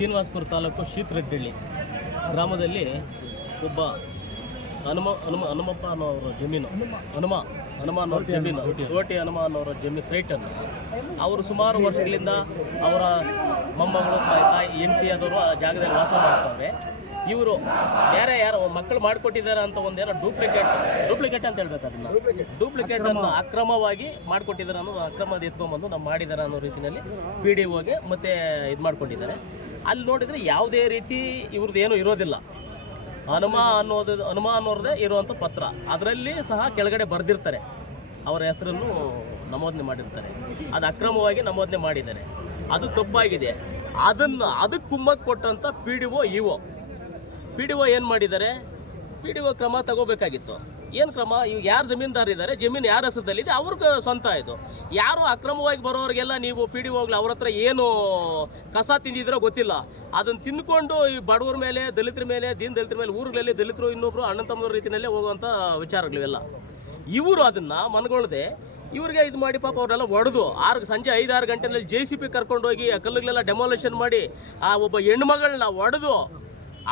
ಶ್ರೀನಿವಾಸಪುರ ತಾಲೂಕು ಶೀತರೆಡ್ಡಳ್ಳಿ ಗ್ರಾಮದಲ್ಲಿ ಒಬ್ಬ ಹನುಮ ಹನುಮ ಹನುಮಪ್ಪ ಅನ್ನೋರ ಜಮೀನು ಹನುಮ ಹನುಮ ಅನ್ನೋರ ಜಮೀನು ತೋಟಿ ಹನುಮ ಅನ್ನೋರ ಜಮೀನು ಸೈಟನ್ನು ಅವರು ಸುಮಾರು ವರ್ಷಗಳಿಂದ ಅವರ ಮೊಮ್ಮಗಳು ತಾಯಿ ತಾಯಿ ಹೆಂಡತಿ ಆದವರು ಆ ಜಾಗದಲ್ಲಿ ವಾಸ ಮಾಡ್ತಾರೆ. ಇವರು ಬೇರೆ ಯಾರೋ ಮಕ್ಕಳು ಮಾಡಿಕೊಟ್ಟಿದ್ದಾರೆ ಅಂತ ಒಂದೇನೋ ಡೂಪ್ಲಿಕೇಟ್ ಡೂಪ್ಲಿಕೇಟ್ ಅಂತ ಹೇಳ್ಬೇಕು ಅದನ್ನು. ಡೂಪ್ಲಿಕೇಟ್ ಅನ್ನು ಅಕ್ರಮವಾಗಿ ಮಾಡಿಕೊಟ್ಟಿದ್ದಾರೆ ಅನ್ನೋದು ಅಕ್ರಮದ ಎತ್ಕೊಂಡ್ಬಂದು ನಾವು ಮಾಡಿದ್ದಾರೆ ಅನ್ನೋ ರೀತಿಯಲ್ಲಿ ಪಿ ಡಿ ಒಗೆ ಮತ್ತೆ ಇದು ಮಾಡ್ಕೊಂಡಿದ್ದಾರೆ. ಅಲ್ಲಿ ನೋಡಿದರೆ ಯಾವುದೇ ರೀತಿ ಇವ್ರದ್ದು ಏನೂ ಇರೋದಿಲ್ಲ. ಹನುಮ ಅನ್ನೋದು, ಹನುಮ ಅನ್ನೋರದೇ ಇರುವಂಥ ಪತ್ರ. ಅದರಲ್ಲಿ ಸಹ ಕೆಳಗಡೆ ಬರೆದಿರ್ತಾರೆ. ಅವರ ಹೆಸರನ್ನು ನಮೋದನೆ ಮಾಡಿರ್ತಾರೆ. ಅದು ಅಕ್ರಮವಾಗಿ ನಮೋದನೆ ಮಾಡಿದ್ದಾರೆ. ಅದು ತಪ್ಪಾಗಿದೆ. ಅದನ್ನು, ಅದಕ್ಕೆ ಕುಮ್ಮಕ್ಕೆ ಕೊಟ್ಟಂಥ P D O, E O. P D O ಏನು ಮಾಡಿದ್ದಾರೆ? ಪಿ ಡಿ ಒ ಕ್ರಮ ತಗೋಬೇಕಾಗಿತ್ತು. ಏನು ಕ್ರಮ? ಇವಾಗ ಯಾರು ಜಮೀನ್ದಾರಿದ್ದಾರೆ ಜಮೀನು ಯಾರ ಹೆಸರದಲ್ಲಿದೆ, ಅವ್ರಿಗೆ ಸ್ವಂತ ಇದು. ಯಾರು ಅಕ್ರಮವಾಗಿ ಬರೋರಿಗೆಲ್ಲ ನೀವು ಪಿ ಡಿ ಒಗ್ಲಿ ಅವ್ರ ಹತ್ರ ಏನು ಕಸ ತಿಂದಿದ್ರೋ ಗೊತ್ತಿಲ್ಲ. ಅದನ್ನು ತಿನ್ಕೊಂಡು ಈ ಬಡವರ ಮೇಲೆ, ದಲಿತರ ಮೇಲೆ, ದೀನ ದಲಿತರ ಮೇಲೆ, ಊರುಗಳಲ್ಲಿ ದಲಿತರು ಇನ್ನೊಬ್ರು ಅಣ್ಣ ತಮ್ಮದ ರೀತಿಯಲ್ಲೇ ಹೋಗುವಂಥ ವಿಚಾರಗಳಿವೆಲ್ಲ ಇವರು ಅದನ್ನು ಮನಗೊಳ್ಳದೆ ಇವ್ರಿಗೆ ಇದು ಮಾಡಿ ಪಾಪ ಅವರೆಲ್ಲ ಹೊಡೆದು ಆರು ಸಂಜೆ ಐದು ಆರು ಗಂಟೆನಲ್ಲಿ ಜೆ ಸಿ ಪಿ ಕರ್ಕೊಂಡೋಗಿ ಆ ಕಲ್ಲುಗಳೆಲ್ಲ ಡೆಮಾಲೇಷನ್ ಮಾಡಿ ಆ ಒಬ್ಬ ಹೆಣ್ಮಗಳನ್ನ ಹೊಡೆದು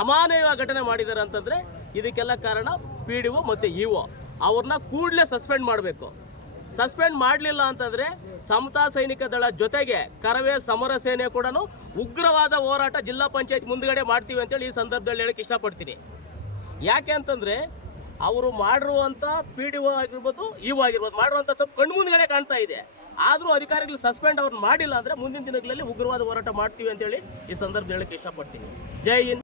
ಅಮಾನವ ಘಟನೆ ಮಾಡಿದ್ದಾರೆ ಅಂತಂದರೆ ಇದಕ್ಕೆಲ್ಲ ಕಾರಣ ಪಿ ಡಿ ಒ ಮತ್ತು ಇ ಒ. ಅವ್ರನ್ನ ಕೂಡಲೇ ಸಸ್ಪೆಂಡ್ ಮಾಡಬೇಕು. ಸಸ್ಪೆಂಡ್ ಮಾಡಲಿಲ್ಲ ಅಂತಂದರೆ ಸಮತಾ ಸೈನಿಕ ದಳ ಜೊತೆಗೆ ಕರವೇ ಸಮರ ಸೇನೆ ಕೂಡ ಉಗ್ರವಾದ ಹೋರಾಟ ಜಿಲ್ಲಾ ಪಂಚಾಯತ್ ಮುಂದುಗಡೆ ಮಾಡ್ತೀವಿ ಅಂತೇಳಿ ಈ ಸಂದರ್ಭದಲ್ಲಿ ಹೇಳಕ್ಕೆ ಇಷ್ಟಪಡ್ತೀನಿ. ಯಾಕೆ ಅಂತಂದರೆ ಅವರು ಮಾಡಿರುವಂಥ ಪಿ ಡಿ ಒ ಆಗಿರ್ಬೋದು ಇವು ಆಗಿರ್ಬೋದು ಮಾಡಿರುವಂಥ ತಪ್ಪು ಕಣ್ಣು ಮುಂದ್ಗಡೆ ಕಾಣ್ತಾ ಇದೆ. ಆದರೂ ಅಧಿಕಾರಿಗಳು ಸಸ್ಪೆಂಡ್ ಅವ್ರು ಮಾಡಿಲ್ಲ ಅಂದರೆ ಮುಂದಿನ ದಿನಗಳಲ್ಲಿ ಉಗ್ರವಾದ ಹೋರಾಟ ಮಾಡ್ತೀವಿ ಅಂತೇಳಿ ಈ ಸಂದರ್ಭದಲ್ಲಿ ಹೇಳಕ್ಕೆ ಇಷ್ಟಪಡ್ತೀನಿ. ಜೈ ಹಿಂದ್.